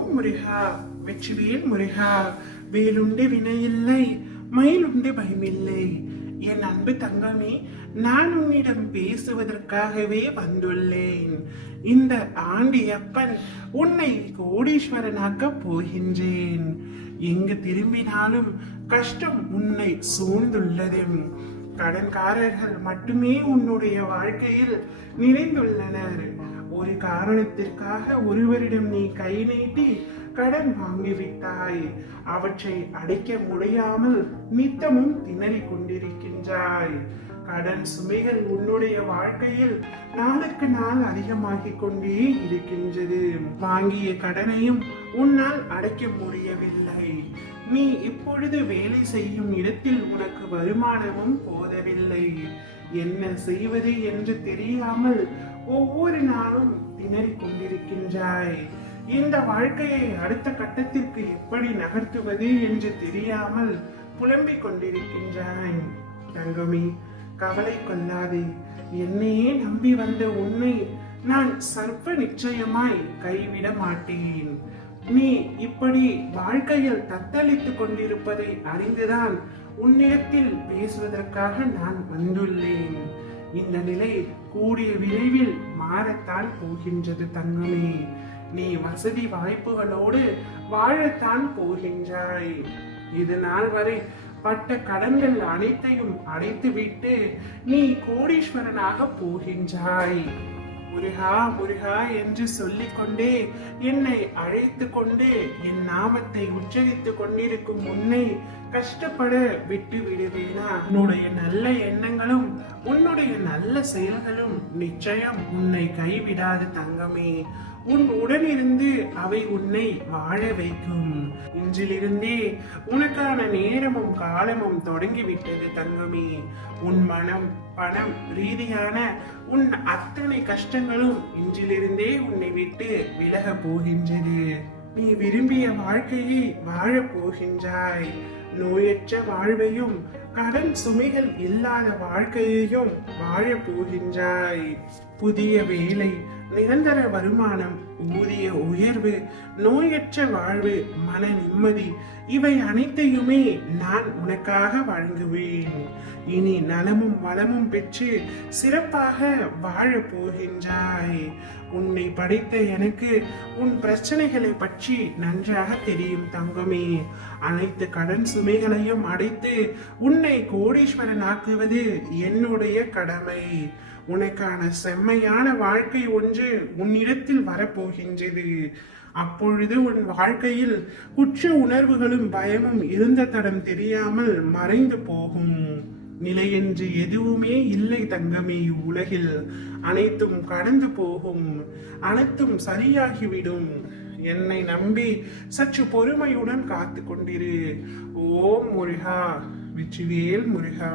ஓம் முருகா, வெற்றிவேல் முருகா. வேலுண்டு வினையில்லை, மயிலுண்டு பயமில்லை. என் அன்பு தங்கமே, நான் உன்னிடம் பேசுவதற்காகவே வந்துள்ளேன். இந்த ஆண்டியப்பன் உன்னை கோடீஸ்வரனாக்க போகின்றேன். எங்கு திரும்பினாலும் கஷ்டம் உன்னை சூழ்ந்துள்ளது. கடன்காரர்கள் மட்டுமே உன்னுடைய வாழ்க்கையில் நிறைந்துள்ளனர். ஒரு காரணத்திற்காக ஒருவரிடம் நீ கை நீட்டி கடன் வாங்கிவிட்டாய். அவற்றை அடைக்க முடியாமல் நித்தமும் திணறிக் கொண்டிருக்கின்றாய். கடன் சுமைகள் உன்னுடைய வாழ்க்கையில் நாளுக்கு நாள் அதிகமாகிக் கொண்டே இருக்கின்றது. வாங்கிய கடனையும் உன்னால் அடைக்க முடியவில்லை. நீ இப்பொழுது வேலை செய்யும் இடத்தில் உனக்கு வருமானமும் போதவில்லை. என்ன செய்வது என்று தெரியாமல் ஒவ்வொரு நாளும் திணறிக் கொண்டிருக்கின்றாய். இந்த வாழ்க்கையை அடுத்த கட்டத்திற்கு எப்படி நகர்த்துவது என்று தெரியாமல் புலம்பிக் கொண்டிருக்கின்றாய். தங்கமே, கவலை கொள்ளாதே. என்னையே நம்பி வந்த உன்னை நான் சர்வ நிச்சயமாய் கைவிட மாட்டேன். நீ இப்படி வாழ்க்கையில் தத்தளித்துக் கொண்டிருப்பதை அறிந்துதான் உன்னிடத்தில் பேசுவதற்காக நான் வந்துள்ளேன். இந்த நிலை கூடிய விரைவில் மாறத்தான் போகின்றது தங்கமே. நீ வசதி வாய்ப்புகளோடு வாழத்தான் போகின்றாய். இது நாள் வரை பட்ட கடன்கள் அனைத்தையும் அடைத்துவிட்டு நீ கோடீஸ்வரனாக போகின்றாய். முருகா முருகா என்று சொல்லிக்கொண்டே என்னை அழைத்து கொண்டு என் நாமத்தை உச்சரித்துக் கொண்டிருக்கும் உன்னை கஷ்டப்பட விட்டு விடுவேனா? உன்னுடைய நல்ல எண்ணங்களும் உன்னுடைய நல்ல செயல்களும் நிச்சயம் உன்னை கைவிடாது தங்கமே. உன் உடனிருந்து அவை உன்னை வாழ வைக்கும். இன்றிலிருந்தே உனக்கான நேரமும் காலமும் தொடங்கிவிட்டது தங்கமே. உன் மனம் பணம் ரீதியான உன் அத்தனை கஷ்டங்களும் இன்றிலிருந்தே உன்னை விட்டு விலக போகின்றது. நீ விரும்பிய வாழ்க்கையை வாழ போகின்றாய். நோயற்ற வாழ்வையும் கடன் சுமைகள் இல்லாத வாழ்க்கையையும் வாழ போகின்றாய். புதிய வேலை, நிரந்தர வருமானம், ஊதிய உயர்வு, நோயற்ற வாழ்வு, மன நிம்மதி, இவை அனைத்தையுமே நான் உனக்காக வழங்குவேன். இனி நலமும் வளமும் பெற்று சிறப்பாக வாழ போகின்றாய். உன்னை படைத்த எனக்கு உன் பிரச்சனைகளை பற்றி நன்றாக தெரியும் தங்கமே. அனைத்து கடன் சுமைகளையும் அடைத்து உன்னை கோடீஸ்வரன் ஆக்குவது என்னுடைய கடமை. உனக்கான செம்மையான வாழ்க்கை ஒன்று உன்னிடத்தில் வரப்போகின்றது. அப்பொழுது உன் வாழ்க்கையில் குற்ற உணர்வுகளும் பயமும் இருந்த தடம் தெரியாமல் மறைந்து போகும். நிலையென்று எதுவுமே இல்லை தங்கமே. உலகில் அனைத்தும் கடந்து போகும், அனைத்தும் சரியாகிவிடும். என்னை நம்பி சற்று பொறுமையுடன் காத்து கொண்டிரு. ஓம் முருகா, வெற்றிவேல் முருகா.